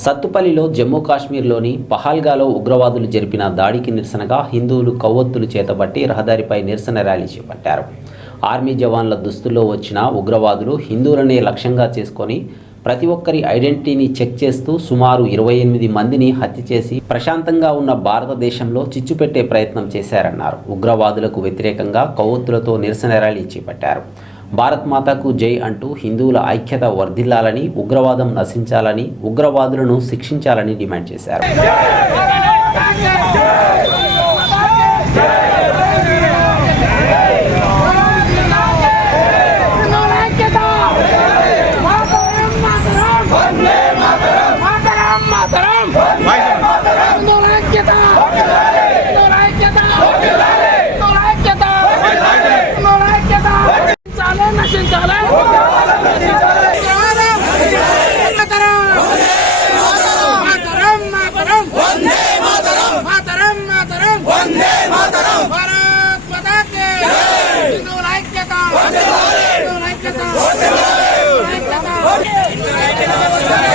సత్తుపల్లిలో జమ్మూ కాశ్మీర్లోని పహాల్గాలో ఉగ్రవాదులు జరిపిన దాడికి నిరసనగా హిందువులు కవ్వొత్తులు చేతబట్టి రహదారిపై నిరసన ర్యాలీ చేపట్టారు. ఆర్మీ జవాన్ల దుస్తుల్లో వచ్చిన ఉగ్రవాదులు హిందువులనే లక్ష్యంగా చేసుకొని ప్రతి ఒక్కరి ఐడెంటిటీని చెక్ చేస్తూ సుమారు ఇరవై ఎనిమిది మందిని హత్య చేసి ప్రశాంతంగా ఉన్న భారతదేశంలో చిచ్చు పెట్టే ప్రయత్నం చేశారన్నారు. ఉగ్రవాదులకు వ్యతిరేకంగా కవ్వొత్తులతో నిరసన ర్యాలీ చేపట్టారు. భారత్ మాతాకు జై అంటూ హిందువుల ఐక్యత వర్ధిల్లాలని ఉగ్రవాదం నశించాలని ఉగ్రవాదులను శిక్షించాలని డిమాండ్ చేశారు నశించాలి మాతరం మాతరం మాతరం మాతరం భారత్ మాతాకి హిందువుల ఐక్యత హిందువుల ఐక్యత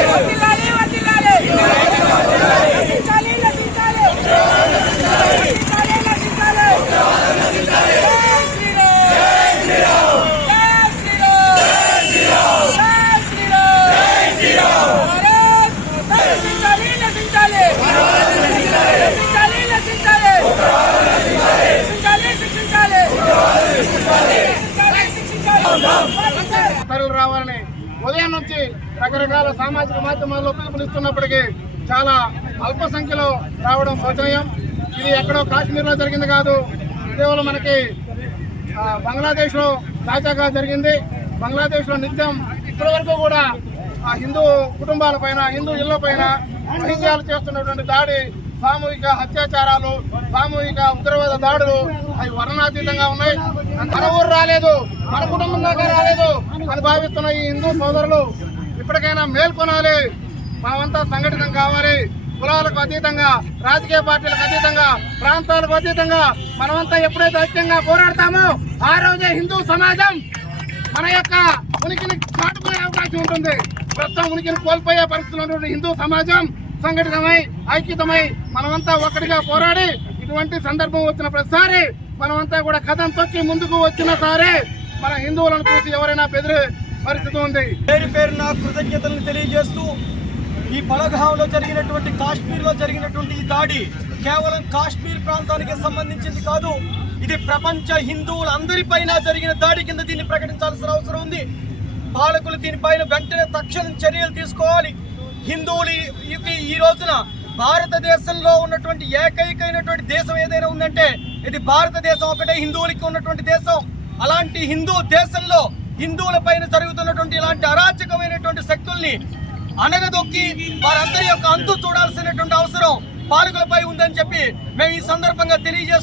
వర్ధిల్లాలి, వర్ధిల్లాలి. నశించాలి, నశించాలి. నశించాలి, నశించాలి. జై శ్రీరామ్. జై శ్రీరామ్. జై శ్రీరామ్. భారత్ మాతా నశించాలి, నశించాలి. నశించాలి, నశించాలి. శిక్షించాలి, శిక్షించాలి. శిక్షించాలి, శిక్షించాలి. తరలి రావాలని ఉదయం నుంచి రకరకాల సామాజిక మాధ్యమాల్లో పిలుపునిస్తున్నప్పటికీ చాలా అల్ప సంఖ్యలో రావడం శోచనీయం. ఇది ఎక్కడో కాశ్మీర్లో జరిగింది కాదు. కేవలం మనకి బంగ్లాదేశ్లో తాజాగా జరిగింది. బంగ్లాదేశ్లో నిత్యం ఇప్పటి వరకు కూడా ఆ హిందూ కుటుంబాల పైన హిందూ ఇళ్ళ పైన చేస్తున్నటువంటి దాడి సామూహిక అత్యాచారాలు సామూహిక ఉగ్రవాద దాడులు అవి వర్ణనాతీతంగా ఉన్నాయి. మన ఊరు రాలేదు మన కుటుంబం దాకా రాలేదు అని భావిస్తున్న ఈ హిందూ సోదరులు ఇప్పటికైనా మేల్కొనాలి. మనమంతా సంఘటితం కావాలి. కులాలకు అతీతంగా రాజకీయ పార్టీలకు అతీతంగా ప్రాంతాలకు అతీతంగా మనమంతా ఎప్పుడైతే ఐక్యంగా పోరాడతామో ఆ రోజే హిందూ సమాజం మన యొక్క ఉనికిని చాటుకునే అవకాశం ఉంటుంది. ప్రస్తుతం ఉనికిని కోల్పోయే పరిస్థితులు హిందూ సమాజం సంఘటితమై ఐక్యతమై మనమంతా ఒకటిగా పోరాడి ఇటువంటి సందర్భం వచ్చిన ప్రతిసారి మనమంతా కూడా కథం తొక్కి ముందుకు వచ్చిన సారే మన హిందువులను చూసి ఎవరైనా బెదిరే పరిస్థితి ఉంది. పేరు నా కృతజ్ఞతలను తెలియజేస్తూ ఈ పలగాంలో జరిగినటువంటి కాశ్మీర్లో జరిగినటువంటి ఈ దాడి కేవలం కాశ్మీర్ ప్రాంతానికి సంబంధించింది కాదు ఇది ప్రపంచ హిందువులందరిపైన జరిగిన దాడి కింద దీన్ని ప్రకటించాల్సిన అవసరం ఉంది. పాలకులు దీనిపైన వెంటనే తక్షణం చర్యలు తీసుకోవాలి. హిందువులు ఈ- ఈ- రోజున భారతదేశంలో ఉన్నటువంటి ఏకైకమైనటువంటి దేశం ఏదైనా ఉందంటే ఇది భారతదేశం ఒకటే హిందువులకి ఉన్నటువంటి దేశం. అలాంటి హిందూ దేశంలో హిందువుల పైన జరుగుతున్నటువంటి ఇలాంటి అరాచకమైనటువంటి శక్తుల్ని అనగదొక్కి వారందరి యొక్క అంతు చూడాల్సినటువంటి అవసరం పాలకులపై ఉందని చెప్పి మేము ఈ సందర్భంగా తెలియజేస్తున్నాం